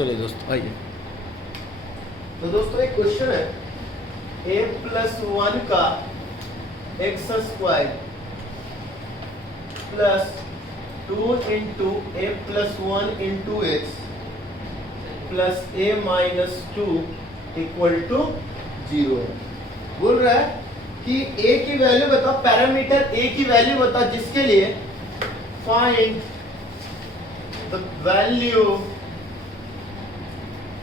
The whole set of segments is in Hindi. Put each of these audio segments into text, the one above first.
चलिए दोस्तों आइए। तो दोस्तों एक क्वेश्चन है, a+1 का x² plus 2 into a+1 into x plus a-2 equal to 0 है। बोल रहा है कि a की वैल्यू बताओ, पैरामीटर a की वैल्यू बताओ जिसके लिए find the value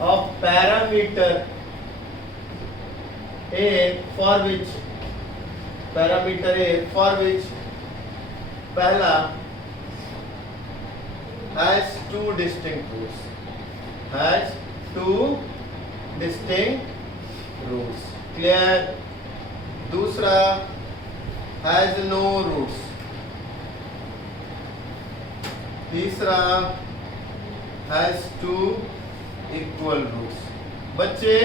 of parameter a for which पहला has two distinct roots, clear? दूसरा has no roots, तीसरा has two equal roots। बच्चे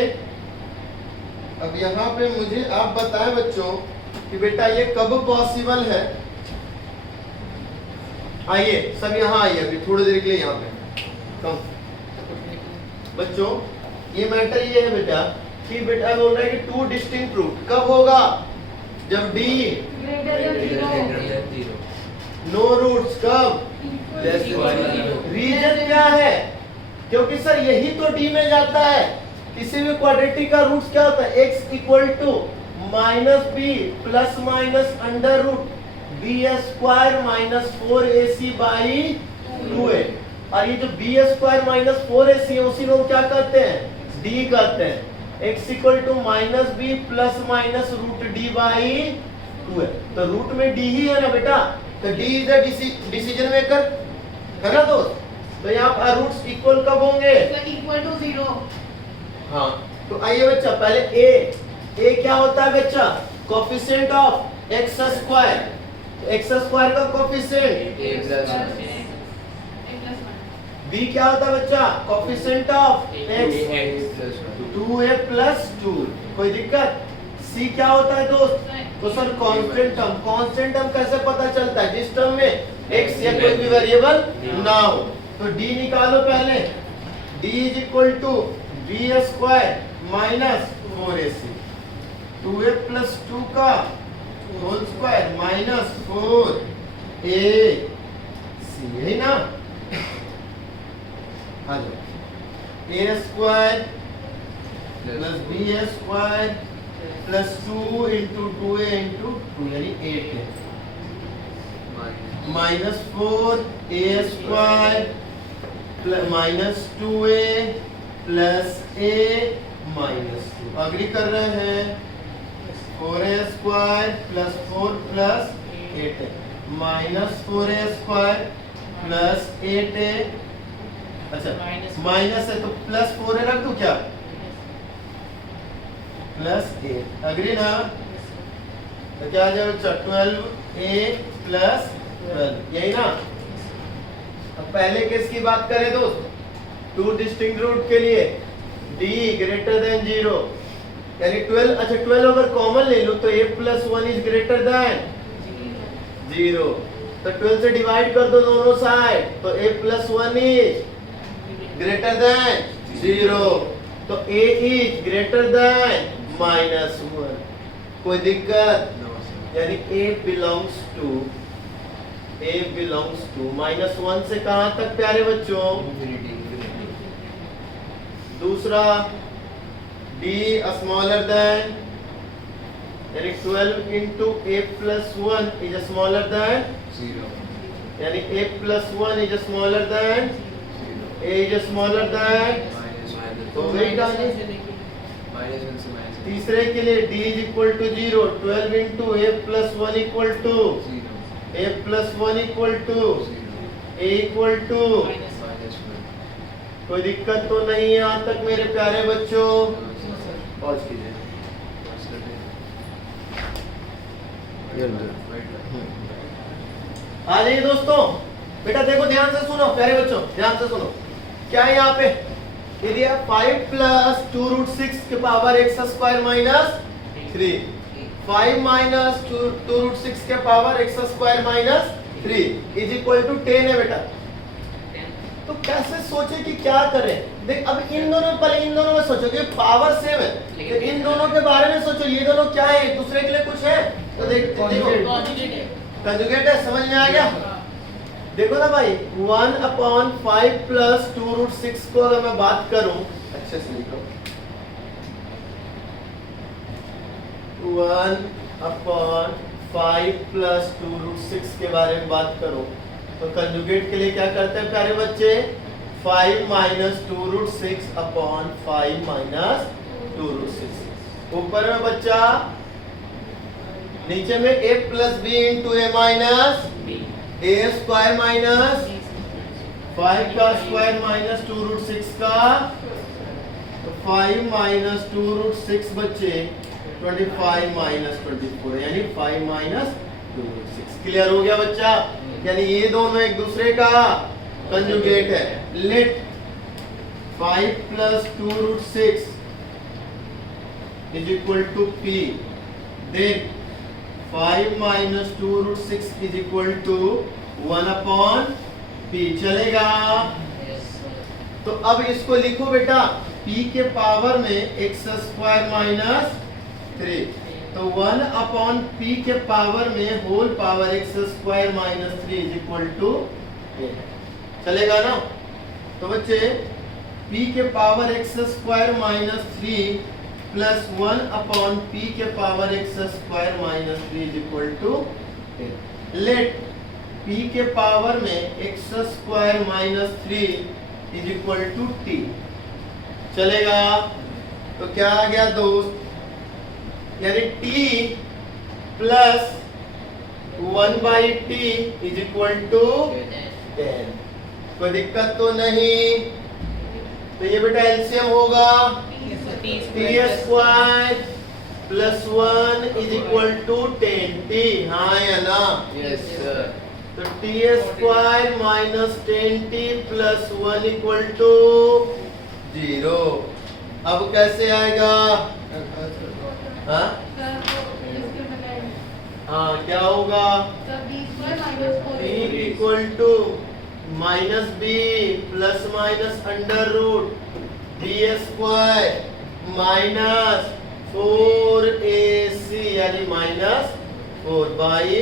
अब यहाँ पे मुझे आप बताएं बच्चों कि बेटा ये कब पॉसिबल है। आइए सब यहाँ आइए, अभी थोड़ी देर के लिए यहाँ पे कम। बच्चों ये मैटर ये है बेटा कि बेटा बोल रहा है कि टू डिस्टिंक्ट रूट कब होगा, जब d नो रूट्स कब, रीजन क्या है, क्योंकि सर यही तो d में जाता है। किसी भी क्वाड्रेटिक का रूट्स क्या होता है, x equal to minus B plus minus under root b² minus 4ac by 2a। और ये जो b² माइनस 4ac है उसी को क्या कहते हैं, d कहते हैं। x equal to minus B plus minus root d by 2a। तो रूट में d ही है ना बेटा, तो d is the decision maker है ना दोस्त। तो यहाँ पर रूट्स इक्वल कब होंगे, इक्वल टू 0। हाँ तो आइए बच्चा पहले a क्या होता है बच्चा, कोफिशिएंट ऑफ x²। x² का कोफिशिएंट b क्या होता है बच्चा, coefficient of x 2a plus 2। कोई दिक्कत। c क्या होता है दोस्त, तो sir constant term. Constant term कैसे पता चलता है, जिस टर्म में x या कोई भी वेरिएबल ना हो। तो d निकालो पहले, d is equal to b² minus 4ac 2a plus 2 का होल स्क्वायर माइनस 4ac, यही ना। आ जाओ a² plus b² plus 2 into 2a into 2 यानी 8 है minus 4a² minus 2a plus a minus 2। Agree कर रहे हैं, 4a² प्लस 4 प्लस 8 है माइनस 4a² प्लस 8a। अच्छा माइनस है तो प्लस 4 है, रख दूं क्या, प्लस 8। अग्री ना, तो क्या आ जाएगा बच्चा 12a प्लस 12, यही ना। अब पहले केस की बात करें दोस्त, टू डिस्टिंक्ट रूट के लिए d ग्रेटर देन 0 यानी 12। अच्छा 12 अगर कॉमन ले लो तो a+1 इज ग्रेटर देन 0, तो 12 से डिवाइड कर दो दोनों साइड, तो a+1 इज ग्रेटर देन 0, तो a इज ग्रेटर देन -1। कोई दिक्कत, यानी a बिलोंग्स टू -1 से कहां तक प्यारे बच्चों, दूसरा d स्मॉलर देन यानी 12 into a+1 is smaller then 0, यानी a+1 is smaller than a is smaller than, तो वही डालने। तीसरे के लिए d is equal to 0, 12 into a+1 equal to a+1 equal to a equal to. कोई दिक्कत तो नहीं है यहाँ तक मेरे प्यारे बच्चों, पॉज कीजिए। आ जाइए दोस्तों, बेटा देखो ध्यान से सुनो प्यारे बच्चों, ध्यान से सुनो। क्या है यहाँ पे, ये दिया 5 प्लस 2√6 के पावर x² माइनस 3, 5 माइनस 2√6 के power x² minus 3 is equal to 10 है बेटा। तो कैसे सोचे कि क्या करें। देख अब इन दोनों, पहले इन दोनों में सोचो कि पावर सेम है, तो इन दोनों के बारे में सोचो, ये दोनों क्या है, एक दूसरे के लिए कुछ है। तो देखो कंजुगेट है, समझ में आ गया। देखो ना भाई 1/5 प्लस 2√6 को अगर मैं बात करूं, अच्छे से लिखो, 1/5 प्लस 2√6 के बारे में बात करूं, तो कंजुगेट के लिए क्या करते हैं प्यारे बच्चे, 5 माइनस 2√6/5 माइनस 2√6। ऊपर में बच्चा, नीचे में a plus B into A minus A square minus 5 का स्क्वायर माइनस 2√6 का, तो 5 माइनस 2√6 बच्चे 25 माइनस 24, यानी 5 माइनस 2√6। क्लियर हो गया बच्चा, यानी ये दोनों एक दूसरे का कंजुगेट है। Let 5 plus 2√6 is equal to p, then 5 minus 2√6 is equal to 1/p। चलेगा? तो अब इसको लिखो बेटा, p के पावर में x स्क्वायर माइनस 3, तो 1/p के पावर में whole power x square minus 3 is equal to 8। चलेगा ना? तो बच्चे p के power x square minus 3 plus 1/p के power x square minus 3 is equal to 8। Let p के पावर में x square minus 3 is equal to t। चलेगा? तो क्या आ गया दोस्त, यानी t plus 1/t is equal to 10। कोई दिक्कत तो नहीं। तो ये बेटा एलसीएम होगा, t square plus 1 is equal to 10t। हाँ या ना? Yes sir. तो t square minus 10t plus 1 equal to 0। अब कैसे आएगा? हाँ हाँ, क्या होगा? b equal to minus B plus minus under root B square minus 4ac यानी minus 4 by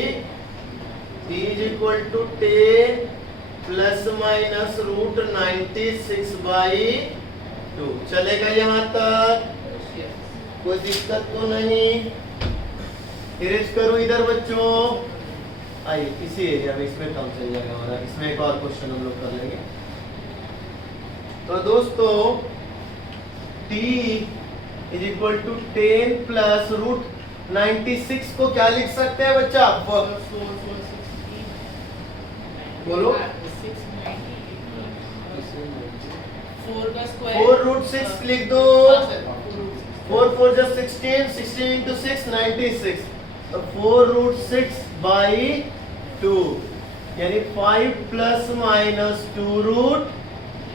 b is equal to 10 plus minus root 96 by 2। चलेगा यहाँ तक? कोई दिक्कत तो नहीं। इरेज करो इधर बच्चों, आइए इसी एरिया में, इसमें कम चल जाएगा हमारा, इसमें एक और क्वेश्चन हम लोग कर लेंगे। तो दोस्तों t is equal to 10 plus root 96 को क्या लिख सकते हैं बच्चा? बोलो। 4 रूट 6 लिख दो। 4 4 just 16, 16 into 6 96, तो 4 रूट 6 बाई 2 यानी 5 प्लस माइनस 2 रूट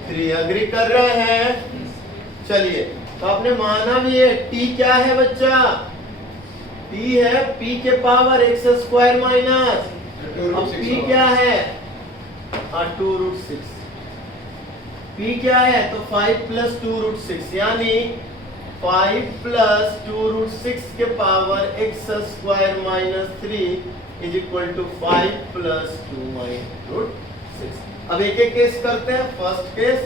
3। अग्री कर रहे हैं? चलिए, तो आपने माना भी है t क्या है बच्चा? t है p के पावर x स्क्वायर माइनस, अब p क्या है? 2 रूट 6। p क्या है? तो 5 प्लस 2 रूट 6 यानी 5 प्लस 2 रूट 6 के power x square minus 3 is equal to 5 plus 2 minus root 6। अब एक एक केस करते हैं। फर्स्ट केस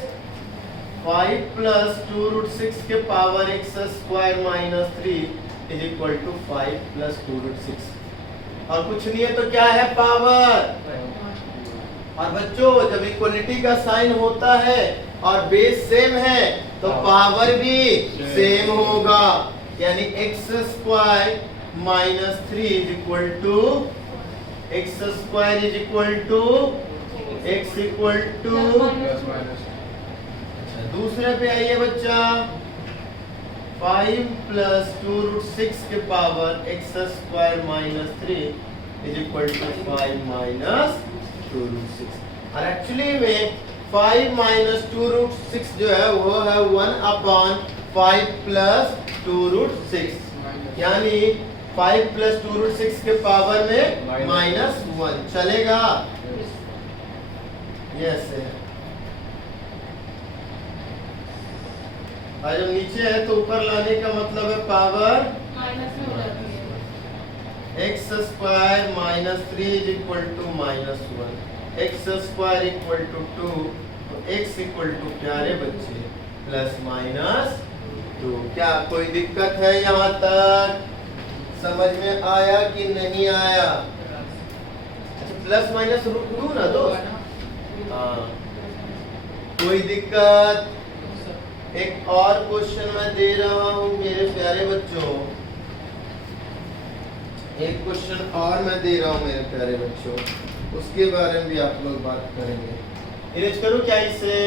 5 प्लस 2 रूट 6 के power x square minus 3 is equal to 5 plus 2 root 6। और कुछ नहीं है तो क्या है? पावर। और बच्चों जब इक्वलिटी का साइन होता है और बेस सेम है तो पावर भी सेम होगा, यानी x square minus 3 is equal to x square is equal to x equal to. दूसरे पे आइए बच्चा, 5 प्लस 2 रूट 6 के power x square minus 3 is equal to 5 minus 2 root 6। और एक्चुअली में 5 माइनस 2 रूट 6 जो है वो है 1/5 प्लस 2 रूट 6, यानी 5 प्लस 2 रूट 6 के पावर में माइनस 1। चलेगा? यस। और जब नीचे है तो ऊपर लाने का मतलब है पावर माइनस में हो जाती है। X square minus 3 is equal to minus 1, X square equal to 2, तो एक्स इक्वल टू प्यारे बच्चे प्लस माइनस 2। क्या कोई दिक्कत है यहाँ तक? समझ में आया कि नहीं आया? अच्छा प्लस माइनस रूट 2 ना दोस्त? हाँ कोई दिक्कत? एक और क्वेश्चन मैं दे रहा हूँ मेरे प्यारे बच्चों, एक क्वेश्चन और मैं दे रहा हूँ मेरे प्यारे बच्चों, उसके बारे में भी आप लोग बात करेंगे। इरेज करूँ क्या इसे?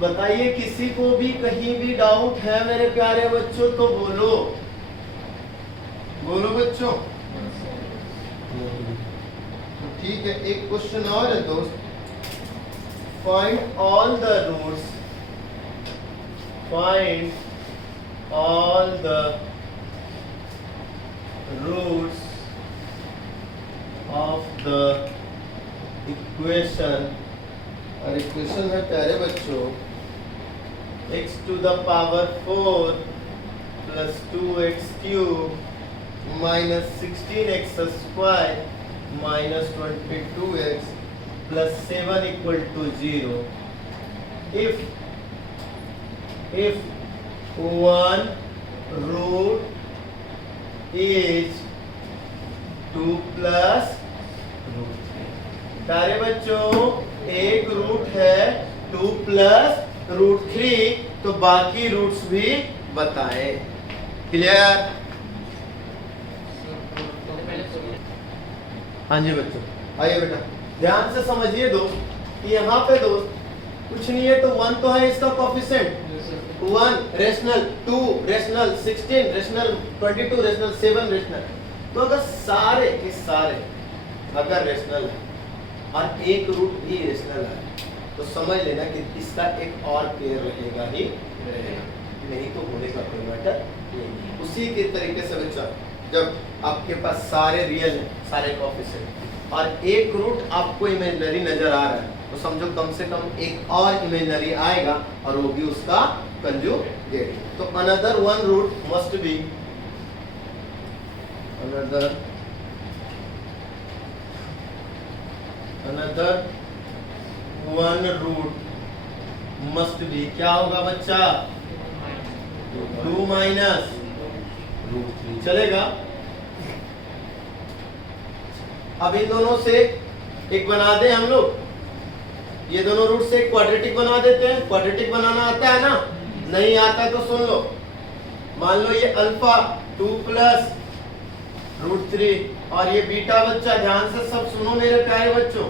बताइए किसी को भी कहीं भी डाउट है मेरे प्यारे बच्चों तो बोलो, बोलो बच्चों। तो ठीक है, एक क्वेश्चन और है दोस्त। Find all the roots, find all the roots of the equation, और इक्वेशन में प्यारे बच्चों x to the power 4 plus 2x cube minus 16x square minus 22x plus 7 equal to 0 if one root is 2 plus root 3। प्यारे बच्चों एक रूट है 2 प्लस रूट 3, तो बाकी रूट्स भी बताएं। क्लियर? हाँ जी बच्चों, आइए बेटा ध्यान से समझिए दोस्त, यहाँ पे दोस्त कुछ नहीं है तो 1 तो है इसका coefficient, 1 rational, 2 rational, 16 rational, 22 rational, 7 rational. तो अगर सारे के सारे अगर रेशनल है और एक रूट भी रेशनल है तो समझ लेना कि इसका एक और पेयर रहेगा ही रहेगा, नहीं तो होने का कोई मैटर नहीं। उसी के तरीके से बच्चा जब आपके पास सारे रियल है, सारे कोफिशिएंट और एक रूट आपको इमेजिनरी नजर आ रहा है तो समझो कम से कम एक और इमेजिनरी आएगा और वो भी उसका कंजुगेट। तो another one root must be, another one root must be, क्या होगा बच्चा? 2 माइनस रूट 3 चलेगा। अब इन दोनों से एक बना दे हम लोग, ये दोनों रूट से एक क्वाड्रेटिक बना देते हैं। क्वाड्रेटिक बनाना आता है ना? नहीं आता है तो सुन लो, मान लो ये अल्फा 2 प्लस रूट 3 और ये बीटा बच्चा, ध्यान से सब सुनो मेरे प्यारे बच्चों।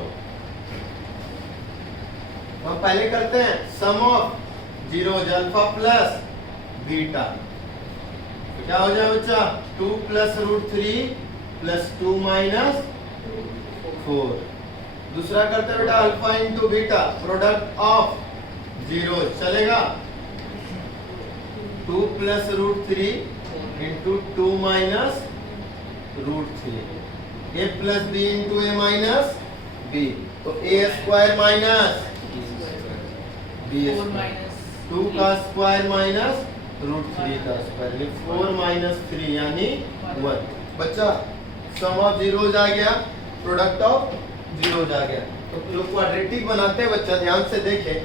हम पहले करते हैं sum of zeros alpha plus beta, तो क्या हो जाए बच्चा? 2 प्लस रूट 3 प्लस 2 माइनस 4। दूसरा करते हैं बेटा alpha into beta, product of zero चलेगा, 2 plus root 3 into 2 minus root 3, A plus B into A minus B, तो A square minus B square, 2 का स्क्वायर माइनस रूट 3 का स्क्वायर, 4 माइनस 3 यानी 1। बच्चा सम ऑफ जीरोज आ गया, प्रोडक्ट ऑफ जीरोज आ गया। तो जो क्वाड्रेटिक बनाते हैं बच्चा ध्यान से देखें,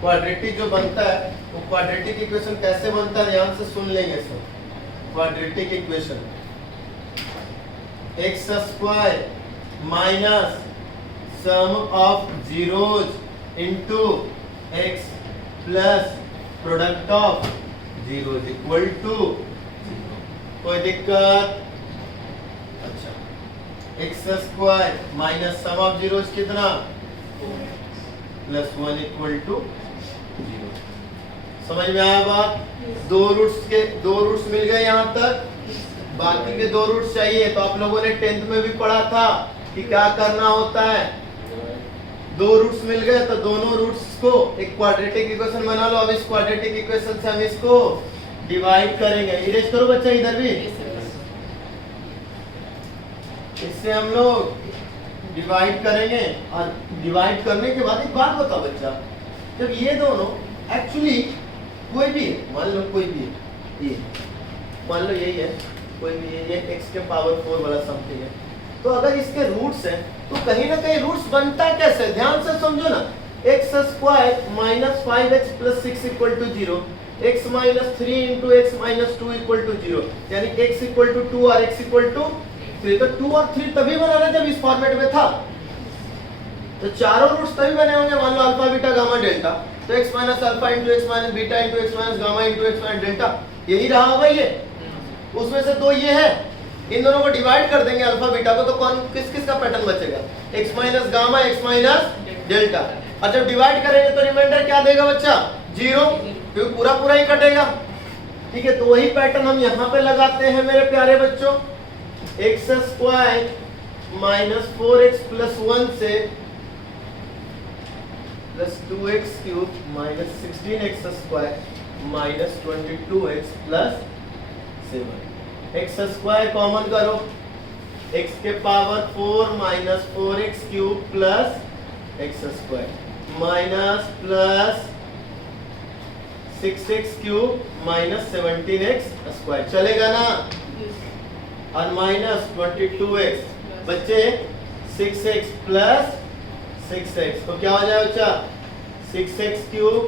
क्वाड्रेटिक जो बनता है वो क्वाड्रेटिक इक्वेशन कैसे बनता है ध्यान से सुन लेंगे सब। Quadratic equation X square minus sum of zeros into X plus product of zeros equal to, कोई दिक्कत? अच्छा X square minus sum of zeros कितना? Plus 1 equal to 0। समझ में आया बात? दो रूट्स मिल गए यहाँ तक, बाकी के 2 रूट्स चाहिए। तो आप लोगों ने 10th में भी पढ़ा था कि क्या करना होता है, 2 रूट्स मिल गए तो दोनों रूट्स को एक क्वाड्रेटिक इक्वेशन बना लो। अब इस क्वाड्रेटिक इक्वेशन से हम इसको डिवाइड करेंगे। इरेज करो बच्चा इधर भी, इससे हम लोग डिवाइड करेंगे। और डिवाइड करने के बाद एक बात बताओ बच्चा, जब ये दोनों एक्चुअली कोई भी है, मान लो कोई भी है, ये मान लो यही है, कोई भी है, ये x के पावर 4 वाला समथिंग है। तो अगर इसके रूट्स हैं तो कहीं ना कहीं रूट्स बनता कैसे, ध्यान से समझो ना। x square minus 5x plus 6 equal to 0, x minus 3 into X minus 2 equal to 0, यानी x इक्वल टू 2 और x इक्वल टू 3। तो 2 और 3 तभी बना ना जब इस फॉर्मेट में था, तो चारों रूट्स तभी बने होंगे। मान लो अल्फा बीटा गामा डेल्टा, तो x minus alpha into X minus beta into X minus gamma into X minus delta, यही रहा होगा ये। उसमें से दो ये है, इन दोनों को डिवाइड कर देंगे अल्फा बीटा को, तो कौन किस किस का पैटर्न बचेगा, x minus gamma x minus delta. और जब डिवाइड करेंगे तो रिमाइंडर क्या देगा बच्चा, 0, क्योंकि पूरा पूरा ही कटेगा। ठीक है, तो वही पैटर्न हम यहाँ पे लगाते हैं मेरे प्यारे बच्चों। X square minus 4x plus 1 से plus 2x cube minus 16x square minus 22x plus 7। X square common करो, x के power 4 minus 4x cube plus x square minus plus 6x cube minus 17x square, चलेगा ना। और माइनस 22x बच्चे 6x प्लस 6x, तो क्या हो जाएगा बच्चा, 6x cube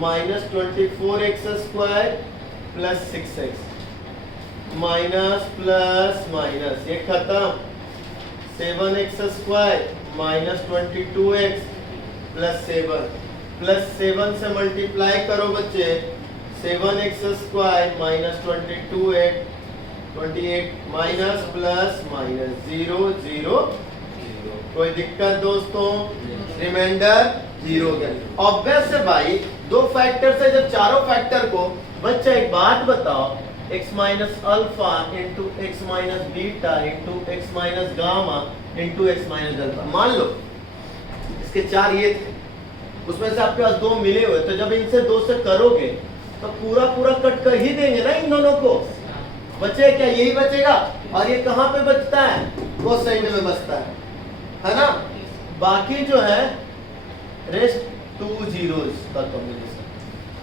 minus 24x square plus 6x minus plus minus, ये खत्म, 7x square minus 22x plus 7, plus 7 से मल्टीप्लाई करो बच्चे, 7x square minus 28 minus plus minus 0 0 0। कोई दिक्कत दोस्तों, रिमाइंडर 0 हो गया। ऑब्वियस है भाई, दो फैक्टर से जब चारों फैक्टर को, बच्चा एक बात बताओ, x minus alpha into X minus beta into X minus gamma into X minus delta, मान लो इसके 4 ये थे, उसमें से आपके पास 2 मिले हुए, तो जब इनसे 2 से करोगे तो पूरा पूरा कट कर ही देंगे ना इन दोनों को, बचे क्या, यही बचेगा। और ये कहाँ पे बचता है, कोसाइन में बचता है ना। बाकी जो है रेस्ट 2 zeros का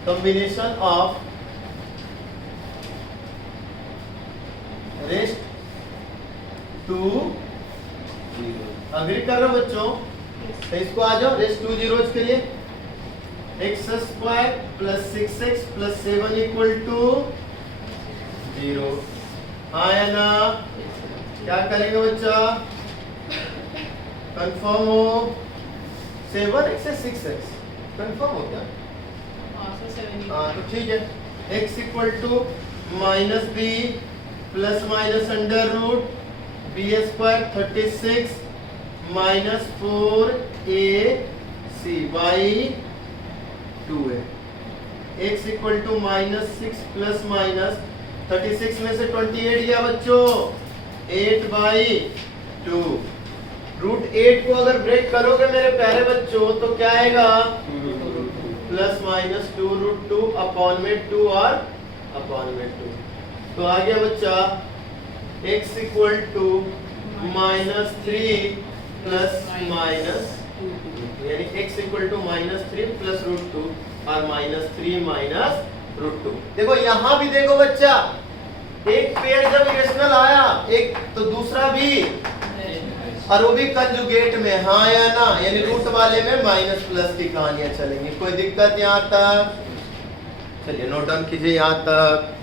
combination of rest 2 zeros। Agree कर रहे हो बच्चों, तो इसको आ जाओ रेस्ट 2 zeros के लिए, X square plus 6x plus 7 equal to 0। आया ना, क्या करेंगे बच्चा, कंफर्म हो, 7x से 6x कंफर्म हो क्या, हाँ तो ठीक है। x equal to minus B plus minus under root B square 36 minus 4ac by 2a। x equal to minus 6 plus minus 36 में से 28 गया बच्चों, 8 बाई 2। रूट 8 को अगर ब्रेक करोगे मेरे प्यारे बच्चों तो क्या आएगा, प्लस माइनस 2 रूट 2 अपॉन में 2 और अपॉन में 2। तो आ गया बच्चा x equal to minus 3 plus minus, यानी x equal to minus 3 plus root 2 और माइनस 3 माइनस रूट 2। देखो यहाँ भी देखो बच्चा, एक पेड़ जब इरेशनल आया एक तो दूसरा भी, और वो भी कंजुगेट में, हाँ या ना, यानी रूट वाले में माइनस प्लस की कहानियां चलेंगी। कोई दिक्कत यहाँ तक, चलिए नोट डाउन कीजिए यहाँ तक।